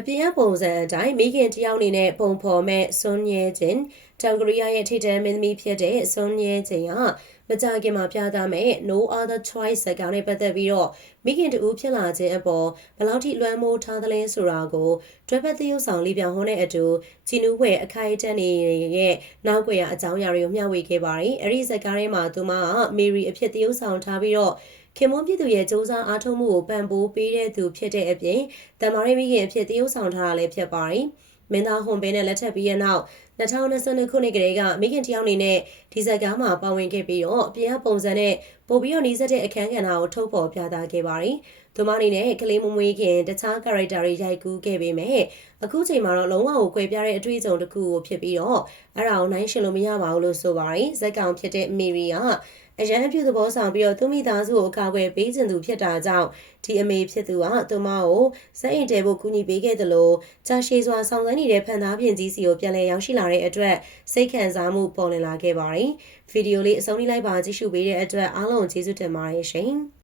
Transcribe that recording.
အပြင်အပုံစံအတိုင်းမိခင်တယောက်အနေနဲ့ပုံဖော်မဲ့ဆွန်ရဲချင်း တောင်ကိုရီးယားရဲ့ထိပ်တန်းမင်းသမီးဖြစ်တဲ့ဆွန်ရဲချင်းကမကြခင်မှာပြသမဲ့ No Other Choice စကားနဲ့ပတ်သက်ပြီးတော့မိခင်တူဖြစ်လာခြင်းအပေါ်ဘယ်လောက်ထိလွှမ်းမိုးထားသလဲဆိုတာကိုတွဲဖက်သရုပ်ဆောင်လီပြောင်ဟွန်းတဲ့အတူဂျီနူးဝဲအခိုင်အတန့်နေရဲ့နောက်ွယ်ရအကြောင်းအရာတွေကိုမျှဝေခဲ့ပါတယ်။အဲ့ဒီစကားထဲမှာသူမကမေရီအဖြစ်သရုပ်ဆောင်ထားပြီးတော့ခင်မွန်းပြည်သူရဲ့စူးစမ်းအားထုတ်မှုကိုပံ့ပိုးပေးတဲ့သူဖြစ်တဲ့အပြင်တမရီမိခင်အဖြစ်တရုပ်ဆောင်ထားတာလည်းဖြစ်ပါတယ်။မင်းသားဟွန်ဘဲနဲ့လက်ထပ်ပြီးတဲ့နောက် 2022ခုနှစ်ကလေးကမိခင်တယောက်အနေနဲ့ဒီဇက်ကားမှာပါဝင်ခဲ့ပြီးတော့အပြင်အပုံစံနဲ့ပို့ပြီးတော့နှီးစက်တဲ့အခန်းကဏ္ဍကိုထုတ်ဖော်ပြသခဲ့ပါတယ်။သူမအနေနဲ့ကလေးမမွေးခင်တခြား character တွေရိုက်ကူးခဲ့ပေမဲ့အခုချိန်မှာတော့လုံးဝကိုကွဲပြားတဲ့အတွေ့အကြုံတစ်ခုကိုဖြစ်ပြီးတော့အဲ့ဒါကိုနိုင်ရှင်လို့မရပါဘူးလို့ဆိုပါတယ်။ဇက်ကောင်ဖြစ်တဲ့မေရီကအရန်အပြုသဘောဆောင်ပြီးတော့သူမိသားစုကိုအကာအကွယ်ပေးခြင်းသူဖြစ်တာကြောင့်ဒီအမေဖြစ်သူကသူမကိုစက်အိမ်တဲဖို့ကူညီပေးခဲ့တယ်လို့ကြာရှည်စွာဆောင်ရွက်နေတဲ့ဖန်သားပြင်ကြီးစီကိုပြန်လည်ရောက်ရှိလာတဲ့အတွက်စိတ်ခံစားမှုပေါ်လွင်လာခဲ့ပါတယ်။ဗီဒီယိုလေးအဆုံးထိလိုက်ပါကြည့်ရှုပေးတဲ့အတွက်အားလုံးကျေးဇူးတင်ပါတယ်ရှင်။